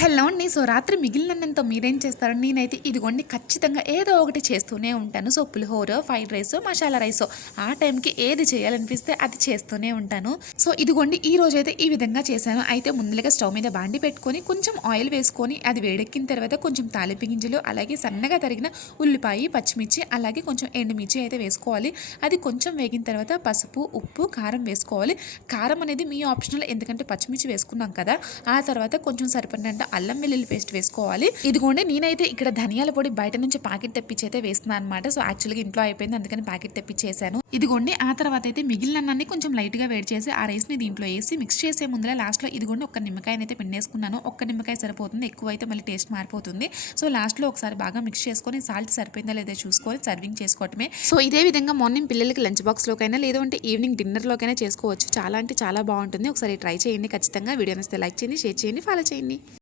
Hello అండి. So, రాత్రి మిగిలినన్నంతో మీరేం చేస్తారు? నేనైతే ఇదిగోండి ఖచ్చితంగా ఏదో ఒకటి చేస్తూనే ఉంటాను. సో, పులిహోరో, ఫ్రైడ్ రైసో, మసాలా రైసో ఆ టైంకి ఏది చేయాలనిపిస్తే అది చేస్తూనే ఉంటాను. సో, ఇదిగోండి ఈరోజైతే ఈ విధంగా చేశాను. అయితే ముందుగా స్టవ్ మీద బాండి పెట్టుకొని కొంచెం ఆయిల్ వేసుకొని అది వేడెక్కిన తర్వాత కొంచెం తాలింపు గింజలు, అలాగే సన్నగా తరిగిన ఉల్లిపాయ, పచ్చిమిర్చి, అలాగే కొంచెం ఎండుమిర్చి అయితే వేసుకోవాలి. అది కొంచెం వేగిన తర్వాత పసుపు, ఉప్పు, కారం వేసుకోవాలి. కారం అనేది మీ ఆప్షనల్, ఎందుకంటే పచ్చిమిర్చి వేసుకున్నాం కదా. ఆ తర్వాత కొంచెం సరిపడినంత అల్లం వెల్లుల్లి పేస్ట్ వేసుకోవాలి. ఇదిగోండి నేనైతే ఇక్కడ ధనియాల పొడి బయట నుంచి ప్యాకెట్ తెప్పించి అయితే వేస్తున్నాను అనమాట. సో యాక్చువల్గా ఇంట్లో అయిపోయింది, అందుకని ప్యాకెట్ తెప్పించేసాను. ఇదిగోండి ఆ తర్వాత అయితే మిగిలినన్ని కొంచెం లైట్ గా వేడి చేసి ఆ రైస్ ని దీంట్లో వేసి మిక్స్ చేసే ముందర లాస్ట్ లో ఇదిగోండి ఒక్క నిమ్మకాయని అయితే పిండేసుకున్నాను. ఒక్క నిమ్మకాయ సరిపోతుంది, ఎక్కువ అయితే మళ్ళీ టేస్ట్ మారిపోతుంది. సో లాస్ట్ లో ఒకసారి బాగా మిక్స్ చేసుకొని సాల్ట్ సరిపోయిందా లేదా చూసుకొని సర్వింగ్ చేసుకోవటమే. సో ఇదే విధంగా మార్నింగ్ పిల్లలకి లంచ్ బాక్స్ లోకైనా లేదంటే ఈవినింగ్ డిన్నర్ లోకైనా చేసుకోవచ్చు. చాలా అంటే చాలా బాగుంటుంది. ఒకసారి ట్రై చేయండి ఖచ్చితంగా. వీడియో నచ్చితే లైక్ చేయండి, షేర్ చేయండి, ఫాలో చేయండి.